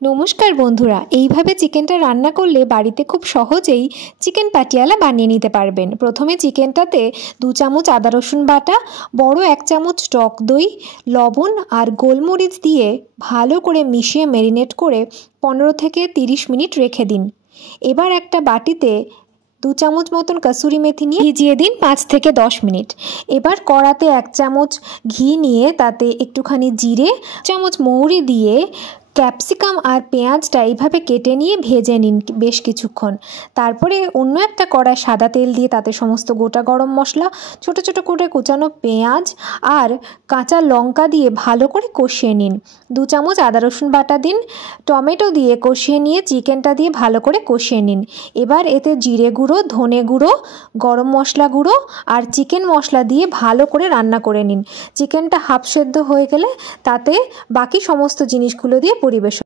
নমস্কার বন্ধুরা, এইভাবে চিকেনটা রান্না করলে বাড়িতে খুব সহজেই চিকেন পাটিয়ালা বানিয়ে নিতে পারবেন। প্রথমে চিকেনটাতে 2 চামচ আদা রসুন বাটা, বড় 1 চামচ টক দই, লবণ আর গোলমরিচ দিয়ে ভালো করে মিশিয়ে ম্যারিনেট করে 15 থেকে 30 মিনিট রেখে দিন। এবার একটা বাটিতে 2 চামচ মতন কাসুরি মেথি নিয়ে ভিজিয়ে দিন 5 থেকে 10 মিনিট। এবার কড়াতে 1 চামচ ঘি নিয়ে তাতে একটুখানি জিরে, চামচ মৌরি দিয়ে ক্যাপসিকাম আর পেঁয়াজটা এইভাবে কেটে নিয়ে ভেজে নিন বেশ কিছুক্ষণ। তারপরে অন্য একটা কড়ায় সাদা তেল দিয়ে তাতে সমস্ত গোটা গরম মশলা, ছোট ছোট করে কুচানো পেঁয়াজ আর কাঁচা লঙ্কা দিয়ে ভালো করে কষিয়ে নিন। 2 চামচ আদা রসুন বাটা দিন, টমেটো দিয়ে কষিয়ে নিয়ে চিকেনটা দিয়ে ভালো করে কষিয়ে নিন। এবার এতে জিরে গুঁড়ো, ধনে গুঁড়ো, গরম মশলা গুঁড়ো আর চিকেন মশলা দিয়ে ভালো করে রান্না করে নিন। চিকেনটা হাফ সেদ্ধ হয়ে গেলে তাতে বাকি সমস্ত জিনিসগুলো দিয়ে পরিবেশন